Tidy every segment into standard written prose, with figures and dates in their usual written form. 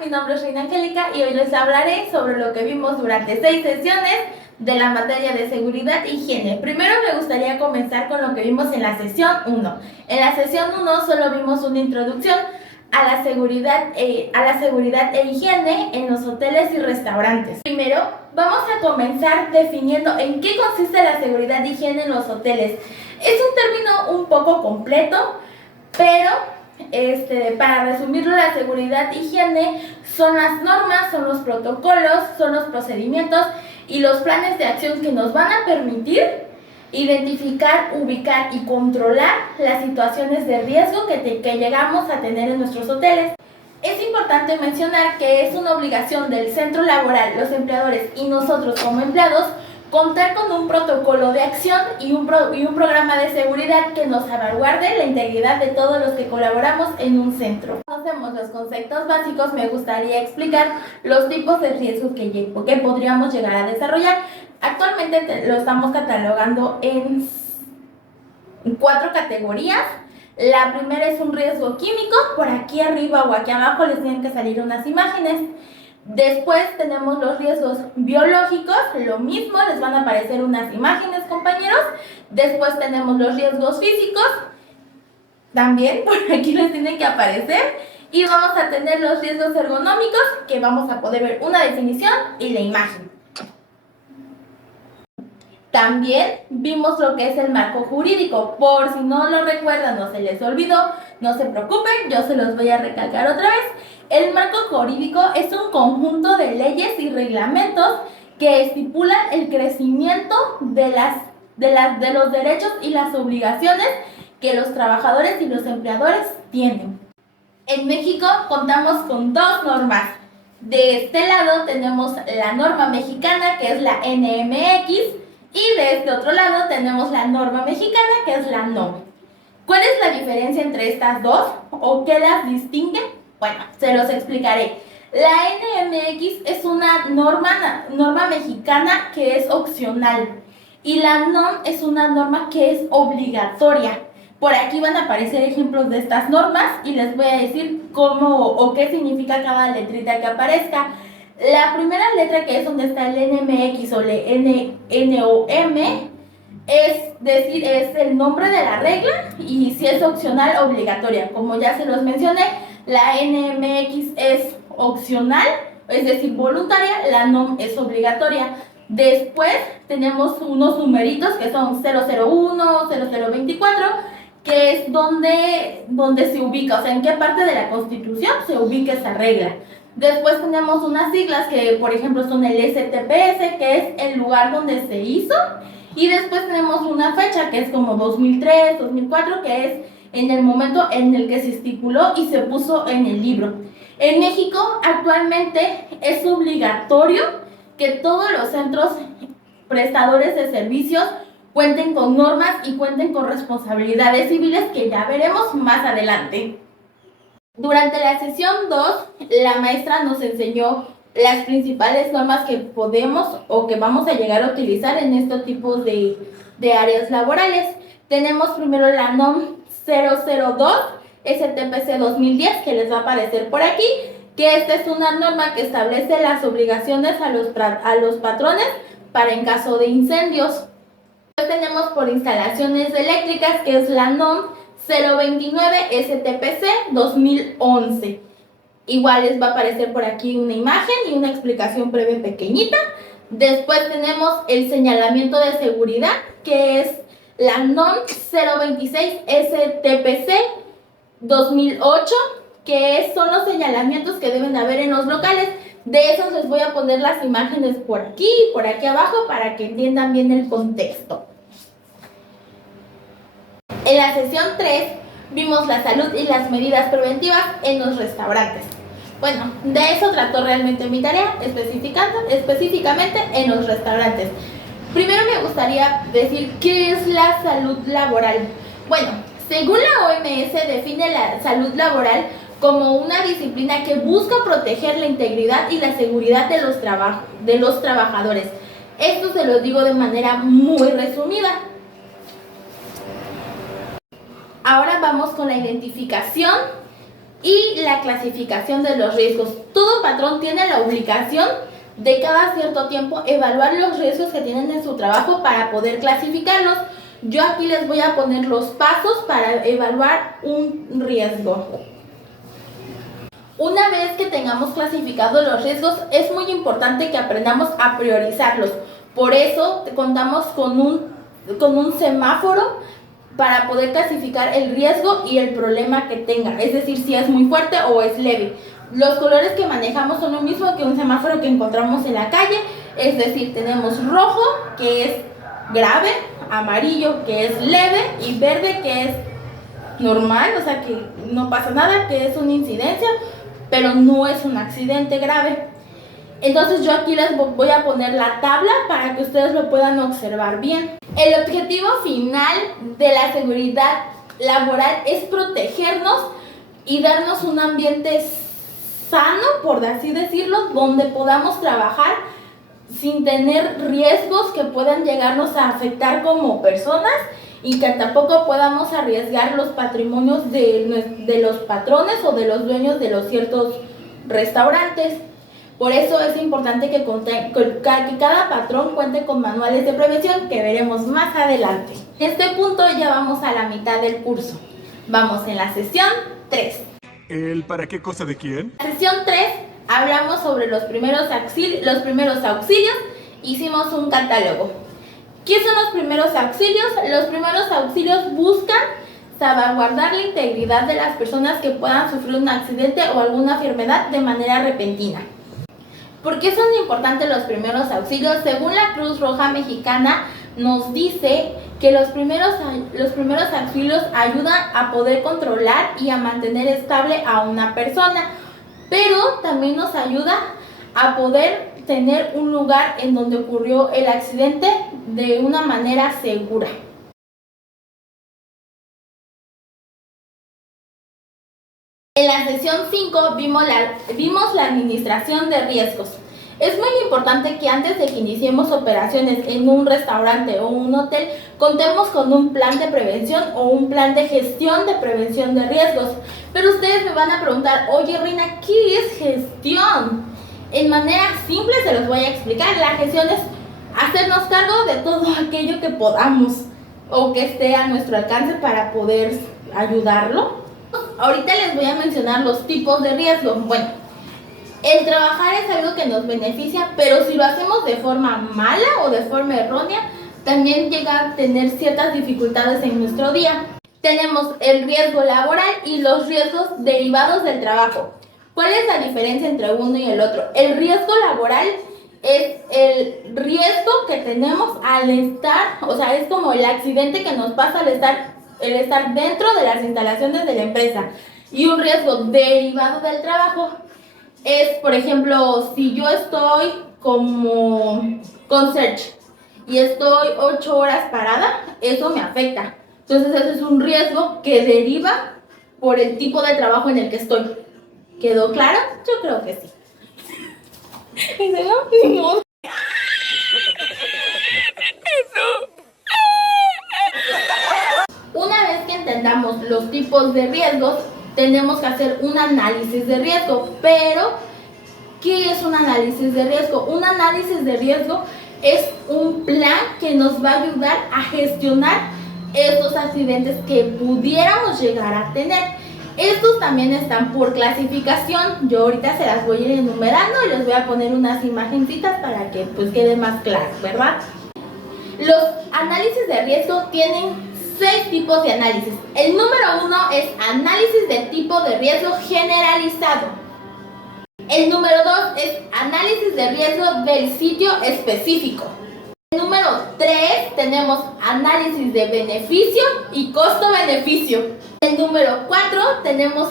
mi nombre es Reina Angélica y hoy les hablaré sobre lo que vimos durante 6 sesiones de la materia de seguridad e higiene. Primero me gustaría comenzar con lo que vimos en la sesión 1. En la sesión 1 solo vimos una introducción a la seguridad e higiene en los hoteles y restaurantes. Primero, vamos a comenzar definiendo en qué consiste la seguridad e higiene en los hoteles. Es un término un poco completo, pero para resumirlo, la seguridad e higiene son las normas, son los protocolos, son los procedimientos y los planes de acción que nos van a permitir identificar, ubicar y controlar las situaciones de riesgo que llegamos a tener en nuestros hoteles. Es importante mencionar que es una obligación del centro laboral, los empleadores y nosotros como empleados contar con un protocolo de acción y un programa de seguridad que nos salvaguarde la integridad de todos los que colaboramos en un centro. Conocemos los conceptos básicos, me gustaría explicar los tipos de riesgos que podríamos llegar a desarrollar. Actualmente lo estamos catalogando en 4 categorías. La primera es un riesgo químico, por aquí arriba o aquí abajo les tienen que salir unas imágenes. Después tenemos los riesgos biológicos, lo mismo, les van a aparecer unas imágenes, compañeros. Después tenemos los riesgos físicos, también por aquí les tienen que aparecer. Y vamos a tener los riesgos ergonómicos, que vamos a poder ver una definición y la imagen. También vimos lo que es el marco jurídico. Por si no lo recuerdan o se les olvidó, no se preocupen, yo se los voy a recalcar otra vez. El marco jurídico es un conjunto de leyes y reglamentos que estipulan el crecimiento de los derechos y las obligaciones que los trabajadores y los empleadores tienen. En México contamos con 2 normas. De este lado tenemos la norma mexicana, que es la NMX, y de este otro lado tenemos la norma mexicana, que es la NOM. ¿Cuál es la diferencia entre estas dos o qué las distingue? Bueno, se los explicaré. La NMX es una norma mexicana que es opcional y la NOM es una norma que es obligatoria. Por aquí van a aparecer ejemplos de estas normas y les voy a decir cómo o qué significa cada letrita que aparezca. La primera letra, que es donde está el NMX o el NOM, es el nombre de la regla y si es opcional, obligatoria. Como ya se los mencioné, la NMX es opcional, es decir, voluntaria, la NOM es obligatoria. Después tenemos unos numeritos que son 001, 0024, que es donde se ubica, o sea, en qué parte de la Constitución se ubica esa regla. Después tenemos unas siglas que, por ejemplo, son el STPS, que es el lugar donde se hizo. Y después tenemos una fecha, que es como 2003, 2004, que es en el momento en el que se estipuló y se puso en el libro. En México, actualmente, es obligatorio que todos los centros prestadores de servicios cuenten con normas y cuenten con responsabilidades civiles, que ya veremos más adelante. Durante la sesión 2, la maestra nos enseñó las principales normas que podemos o que vamos a llegar a utilizar en estos tipos de áreas laborales. Tenemos primero la NOM 002 STPC 2010, que les va a aparecer por aquí, que esta es una norma que establece las obligaciones a los patrones para en caso de incendios. Después tenemos por instalaciones eléctricas, que es la NOM 029 STPC 2011. Igual les va a aparecer por aquí una imagen y una explicación breve pequeñita. Después tenemos el señalamiento de seguridad, que es la NOM 026 STPC 2008, que son los señalamientos que deben haber en los locales. De esos les voy a poner las imágenes por aquí y por aquí abajo para que entiendan bien el contexto. En la sesión 3 vimos la salud y las medidas preventivas en los restaurantes. Bueno, de eso trató realmente mi tarea, específicamente en los restaurantes. Primero me gustaría decir qué es la salud laboral. Bueno, según la OMS define la salud laboral como una disciplina que busca proteger la integridad y la seguridad de los trabajadores. Esto se lo digo de manera muy resumida. Ahora vamos con la identificación y la clasificación de los riesgos. Todo patrón tiene la obligación de cada cierto tiempo evaluar los riesgos que tienen en su trabajo para poder clasificarlos. Yo aquí les voy a poner los pasos para evaluar un riesgo. Una vez que tengamos clasificados los riesgos, es muy importante que aprendamos a priorizarlos. Por eso contamos con un semáforo para poder clasificar el riesgo y el problema que tenga, es decir, si es muy fuerte o es leve. Los colores que manejamos son lo mismo que un semáforo que encontramos en la calle, es decir, tenemos rojo, que es grave, amarillo, que es leve, y verde, que es normal, o sea que no pasa nada, que es una incidencia, pero no es un accidente grave. Entonces yo aquí les voy a poner la tabla para que ustedes lo puedan observar bien. El objetivo final de la seguridad laboral es protegernos y darnos un ambiente sano, por así decirlo, donde podamos trabajar sin tener riesgos que puedan llegarnos a afectar como personas y que tampoco podamos arriesgar los patrimonios de los patrones o de los dueños de los ciertos restaurantes. Por eso es importante que cada patrón cuente con manuales de prevención que veremos más adelante. En este punto ya vamos a la mitad del curso. Vamos en la sesión 3. ¿El para qué cosa de quién? En la sesión 3 hablamos sobre los primeros auxilios. Hicimos un catálogo. ¿Qué son los primeros auxilios? Los primeros auxilios buscan salvaguardar la integridad de las personas que puedan sufrir un accidente o alguna enfermedad de manera repentina. ¿Por qué son importantes los primeros auxilios? Según la Cruz Roja Mexicana, nos dice que los primeros auxilios ayudan a poder controlar y a mantener estable a una persona, pero también nos ayuda a poder tener un lugar en donde ocurrió el accidente de una manera segura. En la sesión 5 vimos la administración de riesgos. Es muy importante que antes de que iniciemos operaciones en un restaurante o un hotel, contemos con un plan de prevención o un plan de gestión de prevención de riesgos. Pero ustedes me van a preguntar, oye Reina, ¿qué es gestión? En manera simple se los voy a explicar. La gestión es hacernos cargo de todo aquello que podamos o que esté a nuestro alcance para poder ayudarlo. Ahorita les voy a mencionar los tipos de riesgo. Bueno, el trabajar es algo que nos beneficia, pero si lo hacemos de forma mala o de forma errónea, también llega a tener ciertas dificultades en nuestro día. Tenemos el riesgo laboral y los riesgos derivados del trabajo. ¿Cuál es la diferencia entre uno y el otro? El riesgo laboral es el riesgo que tenemos al estar, o sea, es como el accidente que nos pasa al estar dentro de las instalaciones de la empresa. Y un riesgo derivado del trabajo es, por ejemplo, si yo estoy como concierge y estoy 8 horas parada, eso me afecta. Entonces ese es un riesgo que deriva por el tipo de trabajo en el que estoy. ¿Quedó claro? Yo creo que sí. ¿En serio? No. Una vez que entendamos los tipos de riesgos, tenemos que hacer un análisis de riesgo. Pero, ¿qué es un análisis de riesgo? Un análisis de riesgo es un plan que nos va a ayudar a gestionar estos accidentes que pudiéramos llegar a tener. Estos también están por clasificación. Yo ahorita se las voy a ir enumerando y les voy a poner unas imagencitas para que pues quede más claro, ¿verdad? Los análisis de riesgo tienen 6 tipos de análisis. El número 1 es análisis de tipo de riesgo generalizado. El número 2 es análisis de riesgo del sitio específico. El número 3 tenemos análisis de beneficio y costo-beneficio. El número 4 tenemos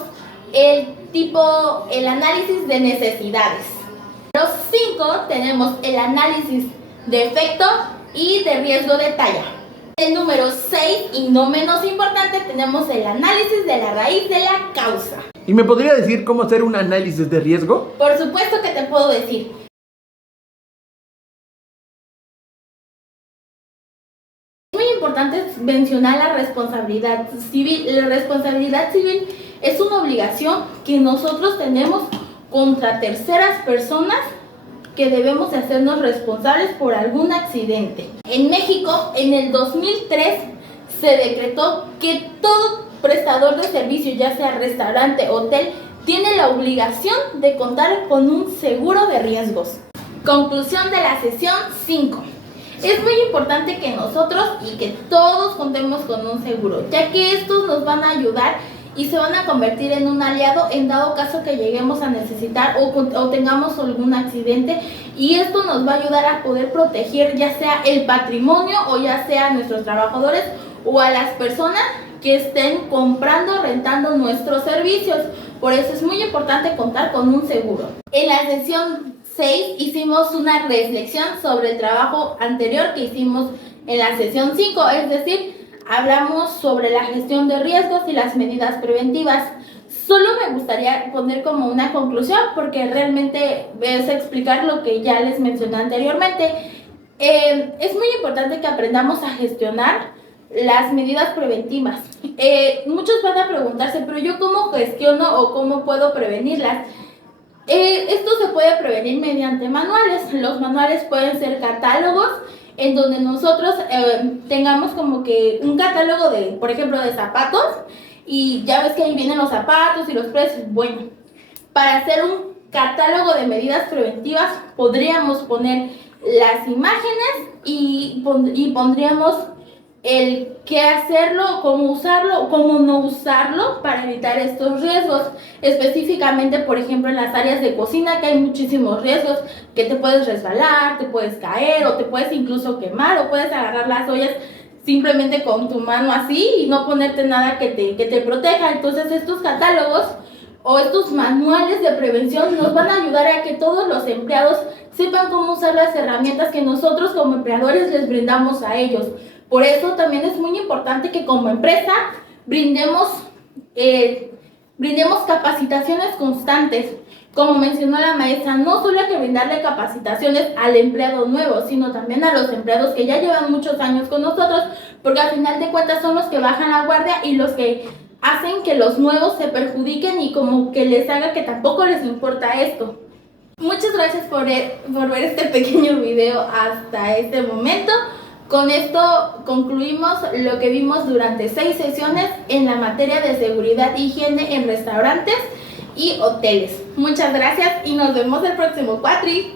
el análisis de necesidades. El número 5 tenemos el análisis de efecto y de riesgo de talla. El número 6 y no menos importante tenemos el análisis de la raíz de la causa. ¿Y me podría decir cómo hacer un análisis de riesgo? Por supuesto que te puedo decir. Es muy importante mencionar la responsabilidad civil. La responsabilidad civil Es una obligación que nosotros tenemos contra terceras personas que debemos de hacernos responsables por algún accidente. En México, en el 2003, se decretó que todo prestador de servicio, ya sea restaurante, hotel, tiene la obligación de contar con un seguro de riesgos. Conclusión de la sesión 5. Es muy importante que nosotros y que todos contemos con un seguro, ya que estos nos van a ayudar y se van a convertir en un aliado en dado caso que lleguemos a necesitar o tengamos algún accidente, y esto nos va a ayudar a poder proteger ya sea el patrimonio o ya sea a nuestros trabajadores o a las personas que estén comprando o rentando nuestros servicios. Por eso es muy importante contar con un seguro. En la sesión 6 hicimos una reflexión sobre el trabajo anterior que hicimos en la sesión 5, es decir, hablamos sobre la gestión de riesgos y las medidas preventivas. Solo me gustaría poner como una conclusión porque realmente es explicar lo que ya les mencioné anteriormente. Es muy importante que aprendamos a gestionar las medidas preventivas. Muchos van a preguntarse, pero ¿yo cómo gestiono o cómo puedo prevenirlas? Esto se puede prevenir mediante manuales. Los manuales pueden ser catálogos en donde nosotros tengamos como que un catálogo de, por ejemplo, de zapatos, y ya ves que ahí vienen los zapatos y los precios. Bueno, para hacer un catálogo de medidas preventivas podríamos poner las imágenes y pondríamos el qué hacerlo, cómo usarlo, cómo no usarlo para evitar estos riesgos. Específicamente, por ejemplo, en las áreas de cocina, que hay muchísimos riesgos, que te puedes resbalar, te puedes caer o te puedes incluso quemar, o puedes agarrar las ollas simplemente con tu mano así y no ponerte nada que te proteja. Entonces estos catálogos o estos manuales de prevención nos van a ayudar a que todos los empleados sepan cómo usar las herramientas que nosotros como empleadores les brindamos a ellos. Por eso también es muy importante que como empresa brindemos capacitaciones constantes. Como mencionó la maestra, no solo hay que brindarle capacitaciones al empleado nuevo, sino también a los empleados que ya llevan muchos años con nosotros, porque al final de cuentas son los que bajan la guardia y los que hacen que los nuevos se perjudiquen y como que les haga que tampoco les importa esto. Muchas gracias por ver este pequeño video hasta este momento. Con esto concluimos lo que vimos durante 6 sesiones en la materia de seguridad e higiene en restaurantes y hoteles. Muchas gracias y nos vemos el próximo cuatri.